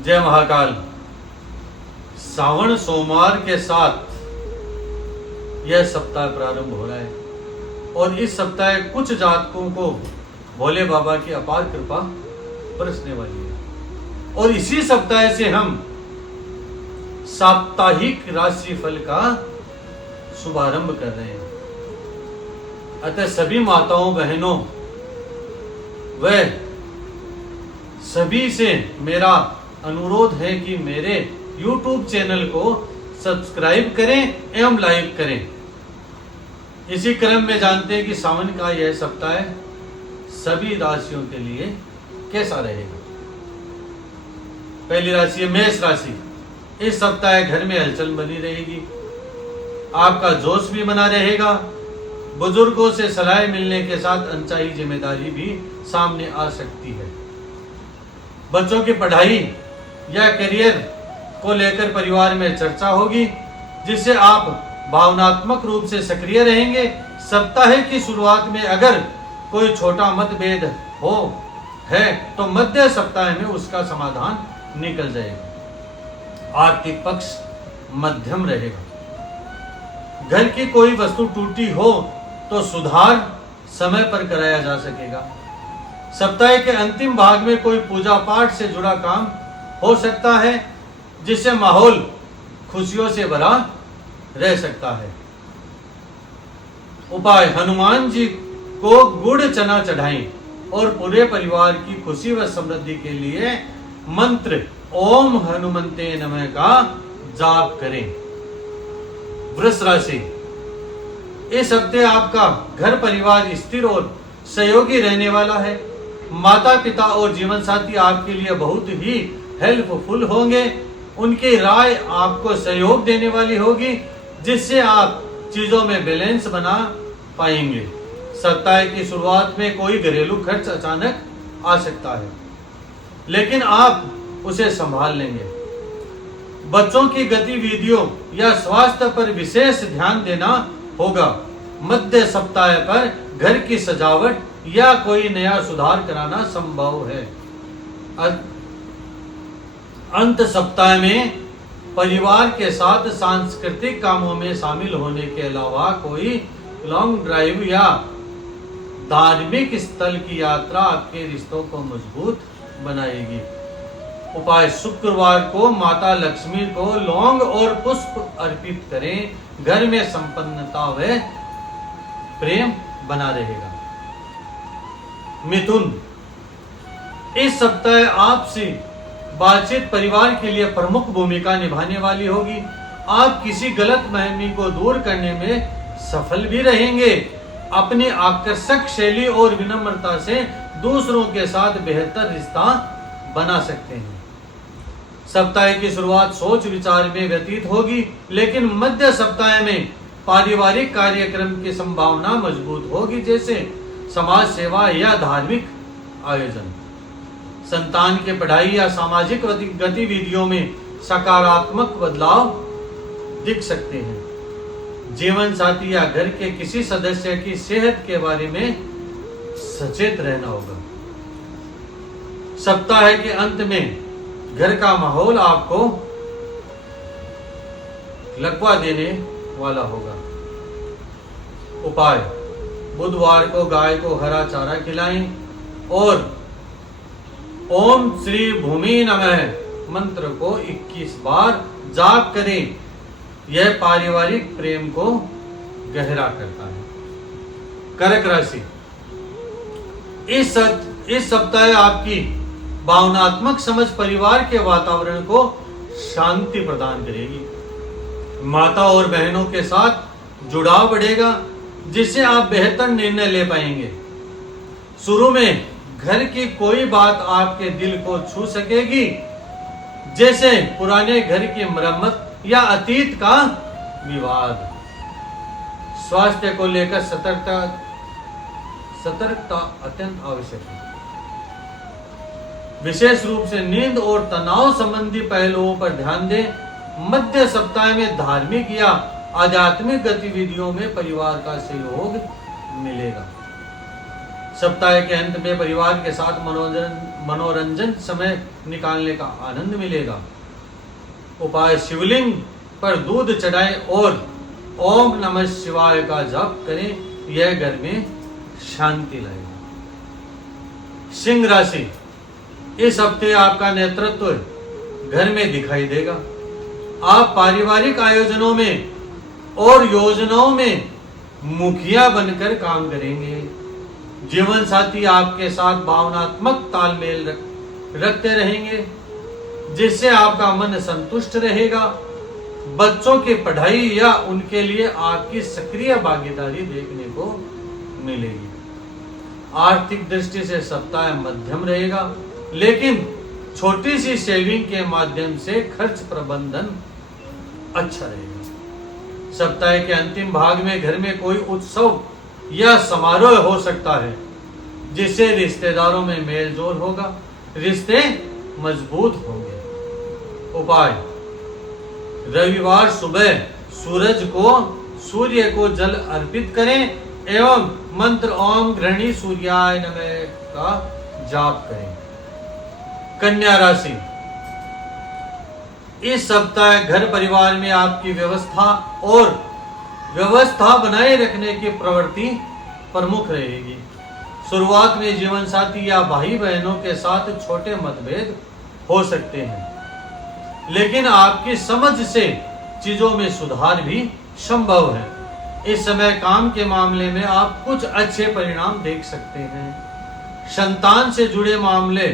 जय महाकाल। सावन सोमवार के साथ यह सप्ताह प्रारंभ हो रहा है और इस सप्ताह कुछ जातकों को भोले बाबा की अपार कृपा बरसने वाली है और इसी सप्ताह से हम साप्ताहिक राशिफल का शुभारंभ कर रहे हैं। अतः सभी माताओं बहनों व सभी से मेरा अनुरोध है कि मेरे YouTube चैनल को सब्सक्राइब करें एवं लाइक करें। इसी क्रम में जानते हैं कि सावन का यह सप्ताह सभी राशियों के लिए कैसा रहेगा। पहली राशि है मेष राशि। इस सप्ताह घर में हलचल बनी रहेगी, आपका जोश भी बना रहेगा। बुजुर्गों से सलाह मिलने के साथ अनचाही जिम्मेदारी भी सामने आ सकती है। बच्चों की पढ़ाई या करियर को लेकर परिवार में चर्चा होगी, जिससे आप भावनात्मक रूप से सक्रिय रहेंगे। सप्ताह की शुरुआत में अगर कोई छोटा मतभेद है तो मध्य सप्ताह में उसका समाधान निकल जाएगा। आर्थिक पक्ष मध्यम रहेगा। घर की कोई वस्तु टूटी हो तो सुधार समय पर कराया जा सकेगा। सप्ताह के अंतिम भाग में कोई पूजा पाठ से जुड़ा काम हो सकता है, जिससे माहौल खुशियों से भरा रह सकता है। उपाय, हनुमान जी को गुड़ चना चढ़ाएं और पूरे परिवार की खुशी व समृद्धि के लिए मंत्र ओम हनुमंते नमः का जाप करें। वृष राशि। इस हफ्ते आपका घर परिवार स्थिर और सहयोगी रहने वाला है। माता पिता और जीवन साथी आपके लिए बहुत ही हेल्पफुल होंगे। उनकी राय आपको सहयोग देने वाली होगी, जिससे आप चीजों में बैलेंस बना पाएंगे। सप्ताह की शुरुआत में कोई घरेलू खर्च अचानक आ सकता है, लेकिन आप उसे संभाल लेंगे। बच्चों की गतिविधियों या स्वास्थ्य पर विशेष ध्यान देना होगा। मध्य सप्ताह पर घर की सजावट या कोई नया सुधार कराना संभव है। अंत सप्ताह में परिवार के साथ सांस्कृतिक कामों में शामिल होने के अलावा कोई लॉन्ग ड्राइव या धार्मिक स्थल की यात्रा आपके रिश्तों को मजबूत बनाएगी। उपाय, शुक्रवार को माता लक्ष्मी को लौंग और पुष्प अर्पित करें। घर में संपन्नता व प्रेम बना रहेगा। मिथुन। इस सप्ताह आपसी बातचीत परिवार के लिए प्रमुख भूमिका निभाने वाली होगी। आप किसी गलतफहमी को दूर करने में सफल भी रहेंगे। अपनी आकर्षक शैली और विनम्रता से दूसरों के साथ बेहतर रिश्ता बना सकते हैं। सप्ताह की शुरुआत सोच विचार में व्यतीत होगी, लेकिन मध्य सप्ताह में पारिवारिक कार्यक्रम की संभावना मजबूत होगी, जैसे समाज सेवा या धार्मिक आयोजन। संतान के पढ़ाई या सामाजिक गतिविधियों में सकारात्मक बदलाव दिख सकते हैं। जीवन साथी या घर के किसी सदस्य की सेहत के बारे में सचेत रहना होगा। सप्ताह के अंत में घर का माहौल आपको लकवा देने वाला होगा। उपाय, बुधवार को गाय को हरा चारा खिलाएं और ओम श्री भूमि नमः मंत्र को 21 बार जाप करें। यह पारिवारिक प्रेम को गहरा करता है। कर्क राशि। इस सप्ताह आपकी भावनात्मक समझ परिवार के वातावरण को शांति प्रदान करेगी। माता और बहनों के साथ जुड़ाव बढ़ेगा, जिससे आप बेहतर निर्णय ले पाएंगे। शुरू में घर की कोई बात आपके दिल को छू सकेगी, जैसे पुराने घर की मरम्मत या अतीत का विवाद। स्वास्थ्य को लेकर सतर्कता अत्यंत आवश्यक है। विशेष रूप से नींद और तनाव संबंधी पहलुओं पर ध्यान दें। मध्य सप्ताह में धार्मिक या आध्यात्मिक गतिविधियों में परिवार का सहयोग मिलेगा। सप्ताह के अंत में परिवार के साथ मनोरंजन समय निकालने का आनंद मिलेगा। उपाय, शिवलिंग पर दूध चढ़ाएं और ओम नमः शिवाय का जप करें, यह घर में शांति लाएगा। सिंह राशि, इस हफ्ते आपका नेतृत्व घर में दिखाई देगा। आप पारिवारिक आयोजनों में और योजनाओं में मुखिया बनकर काम करेंगे। जीवन साथी आपके साथ भावनात्मक तालमेल रखते रहेंगे, जिससे आपका मन संतुष्ट रहेगा। बच्चों की पढ़ाई या उनके लिए आपकी सक्रिय भागीदारी देखने को मिलेगी। आर्थिक दृष्टि से सप्ताह मध्यम रहेगा, लेकिन छोटी सी सेविंग के माध्यम से खर्च प्रबंधन अच्छा रहेगा। सप्ताह के अंतिम भाग में घर में कोई उत्सव या समारोह हो सकता है, जिससे रिश्तेदारों में मेल जोल होगा, रिश्ते मजबूत होंगे। उपाय, रविवार सुबह सूर्य को जल अर्पित करें एवं मंत्र ओम गृहणी सूर्याय नमः का जाप करें। कन्या राशि, इस सप्ताह घर परिवार में आपकी व्यवस्था बनाए रखने की प्रवृत्ति प्रमुख रहेगी। शुरुआत में जीवन साथी या भाई बहनों के साथ छोटे मतभेद हो सकते हैं, लेकिन आपकी समझ से चीजों में सुधार भी संभव है। इस समय काम के मामले में आप कुछ अच्छे परिणाम देख सकते हैं। संतान से जुड़े मामले,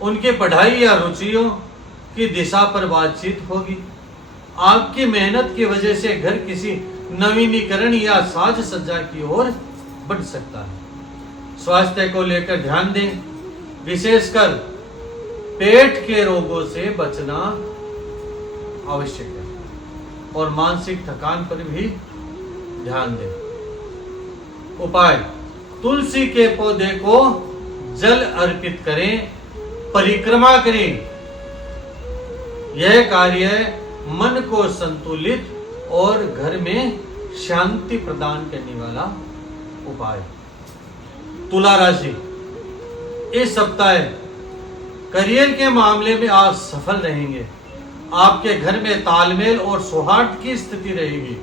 उनकी पढ़ाई या रुचियों की दिशा पर बातचीत होगी। आपकी मेहनत की वजह से घर किसी नवीनीकरण या साज सज्जा की ओर बढ़ सकता है। स्वास्थ्य को लेकर ध्यान दें, विशेषकर पेट के रोगों से बचना आवश्यक है और मानसिक थकान पर भी ध्यान दें। उपाय, तुलसी के पौधे को जल अर्पित करें, परिक्रमा करें। यह कार्य मन को संतुलित और घर में शांति प्रदान करने वाला उपाय। तुला राशि, इस सप्ताह करियर के मामले में आप सफल रहेंगे। आपके घर में तालमेल और सौहार्द की स्थिति रहेगी।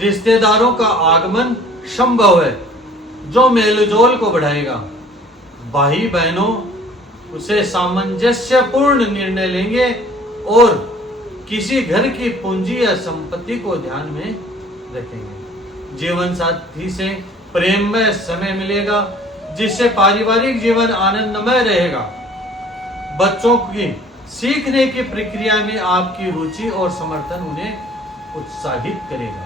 रिश्तेदारों का आगमन संभव है, जो मेलजोल को बढ़ाएगा। भाई बहनों उसे सामंजस्यपूर्ण निर्णय लेंगे और किसी घर की पूंजी या संपत्ति को ध्यान में रखेंगे। जीवन साथी से प्रेममय समय मिलेगा, जिससे पारिवारिक जीवन आनंदमय रहेगा। बच्चों की सीखने की प्रक्रिया में आपकी रुचि और समर्थन उन्हें उत्साहित करेगा।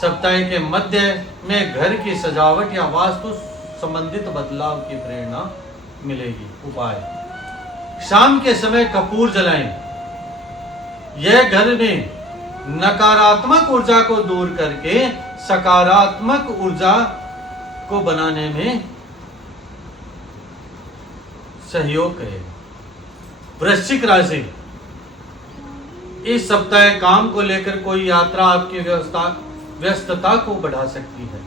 सप्ताह के मध्य में घर की सजावट या वास्तु संबंधित बदलाव की प्रेरणा मिलेगी। उपाय, शाम के समय कपूर जलाएं। यह घर में नकारात्मक ऊर्जा को दूर करके सकारात्मक ऊर्जा को बनाने में सहयोग करेगा। वृश्चिक राशि, इस सप्ताह काम को लेकर कोई यात्रा आपकी व्यस्तता को बढ़ा सकती है।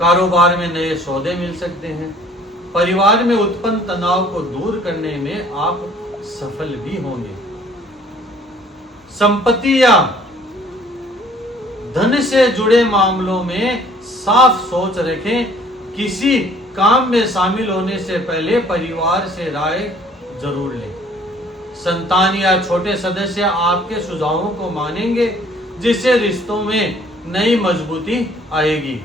कारोबार में नए सौदे मिल सकते हैं। परिवार में उत्पन्न तनाव को दूर करने में आप सफल भी होंगे। संपत्ति या धन से जुड़े मामलों में साफ सोच रखें। किसी काम में शामिल होने से पहले परिवार से राय जरूर लें। संतान या छोटे सदस्य आपके सुझावों को मानेंगे, जिससे रिश्तों में नई मजबूती आएगी।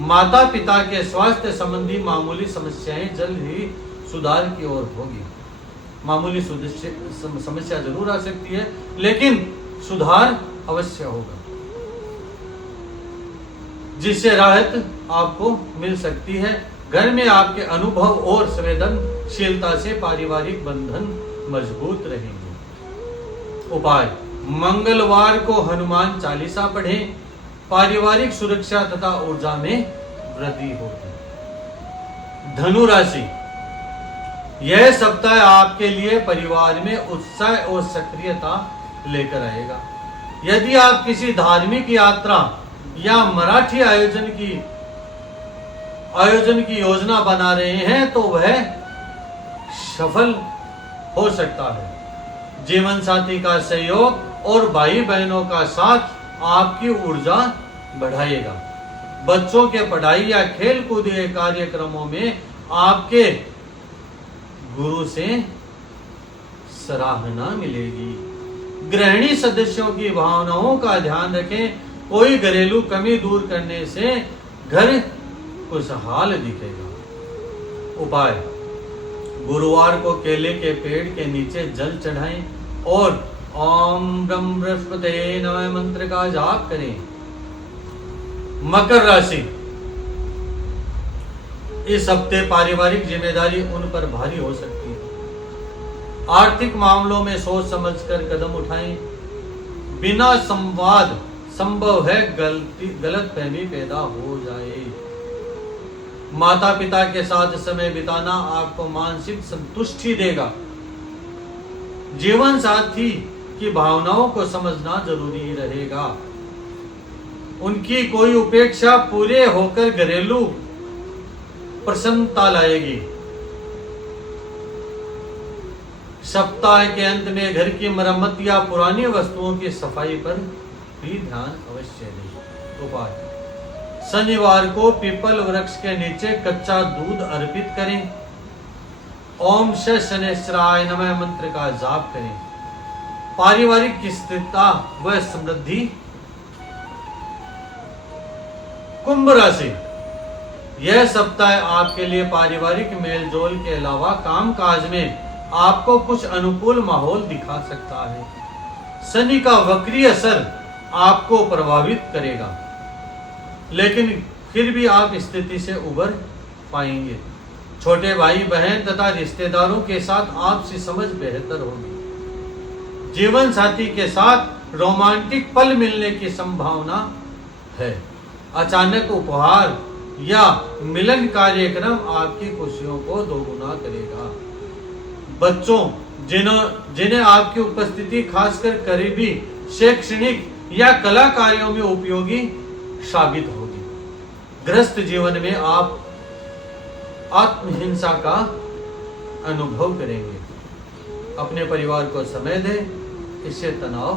माता पिता के स्वास्थ्य संबंधी मामूली समस्याएं जल्द ही सुधार की ओर होगी। मामूली समस्या जरूर आ सकती है, लेकिन सुधार अवश्य होगा, जिससे राहत आपको मिल सकती है। घर में आपके अनुभव और संवेदनशीलता से पारिवारिक बंधन मजबूत रहेंगे। उपाय, मंगलवार को हनुमान चालीसा पढ़ें। पारिवारिक सुरक्षा तथा ऊर्जा में वृद्धि होगी। धनु राशि, यह सप्ताह आपके लिए परिवार में उत्साह और सक्रियता लेकर आएगा। यदि आप किसी धार्मिक यात्रा या मराठी आयोजन की आयोजन की योजना बना रहे हैं तो वह सफल हो सकता है। जीवन साथी का सहयोग और भाई बहनों का साथ आपकी ऊर्जा बढ़ाएगा। बच्चों के पढ़ाई या खेल कूद के कार्यक्रमों में आपके गुरु से सराहना मिलेगी। गृहिणी सदस्यों की भावनाओं का ध्यान रखें। कोई घरेलू कमी दूर करने से घर खुशहाल दिखेगा। उपाय: गुरुवार को केले के पेड़ के नीचे जल चढ़ाएं और ओम ब्रह्म बृहस्पते नमः मंत्र का जाप करें। मकर राशि, इस हफ्ते पारिवारिक जिम्मेदारी उन पर भारी हो सकती है। आर्थिक मामलों में सोच समझकर कदम उठाएं। बिना संवाद संभव है गलतफहमी पैदा हो जाए। माता पिता के साथ समय बिताना आपको मानसिक संतुष्टि देगा। जीवन साथी की भावनाओं को समझना जरूरी रहेगा। उनकी कोई उपेक्षा पूरे होकर घरेलू प्रसन्नता लाएगी। सप्ताह के अंत में घर की मरम्मत या पुरानी वस्तुओं की सफाई पर भी ध्यान अवश्य दें। उपाय: शनिवार को पीपल वृक्ष के नीचे कच्चा दूध अर्पित करें। ओम शनेश्वराय नमः मंत्र का जाप करें। पारिवारिक स्थिरता व समृद्धि। कुंभ राशि, यह सप्ताह आपके लिए पारिवारिक मेलजोल के अलावा कामकाज में आपको कुछ अनुकूल माहौल दिखा सकता है। शनि का वक्री असर आपको प्रभावित करेगा, लेकिन फिर भी आप स्थिति से उबर पाएंगे। छोटे भाई बहन तथा रिश्तेदारों के साथ आपसी समझ बेहतर होगी। जीवन साथी के साथ रोमांटिक पल मिलने की संभावना है। अचानक उपहार या मिलन कार्यक्रम आपकी खुशियों को दोगुना करेगा। बच्चों जिन्हें आपकी उपस्थिति खासकर करीबी शैक्षणिक या कला कार्यों में उपयोगी साबित होगी। गृहस्थ जीवन में आप आत्महिंसा का अनुभव करेंगे। अपने परिवार को समय दें, इससे तनाव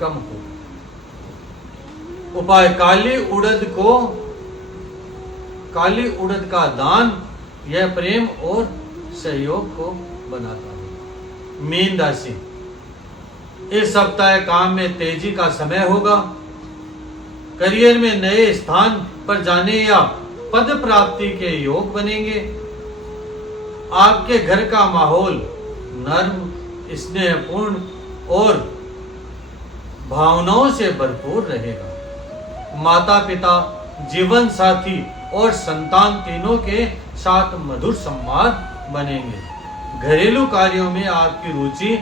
कम हो। उपाय: काली उड़द का दान, यह प्रेम और सहयोग को बनाता है। मीन राशि, इस सप्ताह काम में तेजी का समय होगा। करियर में नए स्थान पर जाने या पद प्राप्ति के योग बनेंगे। आपके घर का माहौल नर्म, स्नेहपूर्ण और भावनाओं से भरपूर रहेगा। माता पिता, जीवन साथी और संतान तीनों के साथ मधुर संवाद बनेंगे। घरेलू कार्यों में आपकी रुचि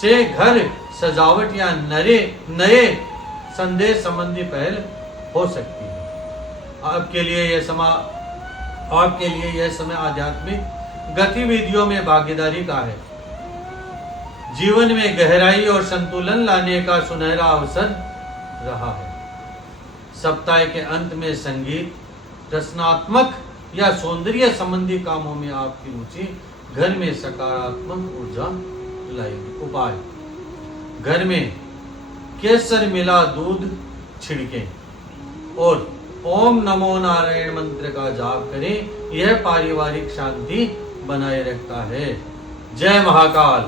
से घर सजावट या नए संदेश संबंधी पहल हो सकती है। आपके लिए यह समय आध्यात्मिक गतिविधियों में भागीदारी का है। जीवन में गहराई और संतुलन लाने का सुनहरा अवसर रहा है। सप्ताह के अंत में संगीत, रचनात्मक या सौंदर्य संबंधी कामों में आपकी रुचि घर में सकारात्मक ऊर्जा लाएगी। उपाय: घर में केसर मिला दूध छिड़कें और ओम नमो नारायण मंत्र का जाप करें। यह पारिवारिक शांति बनाए रखता है। जय महाकाल।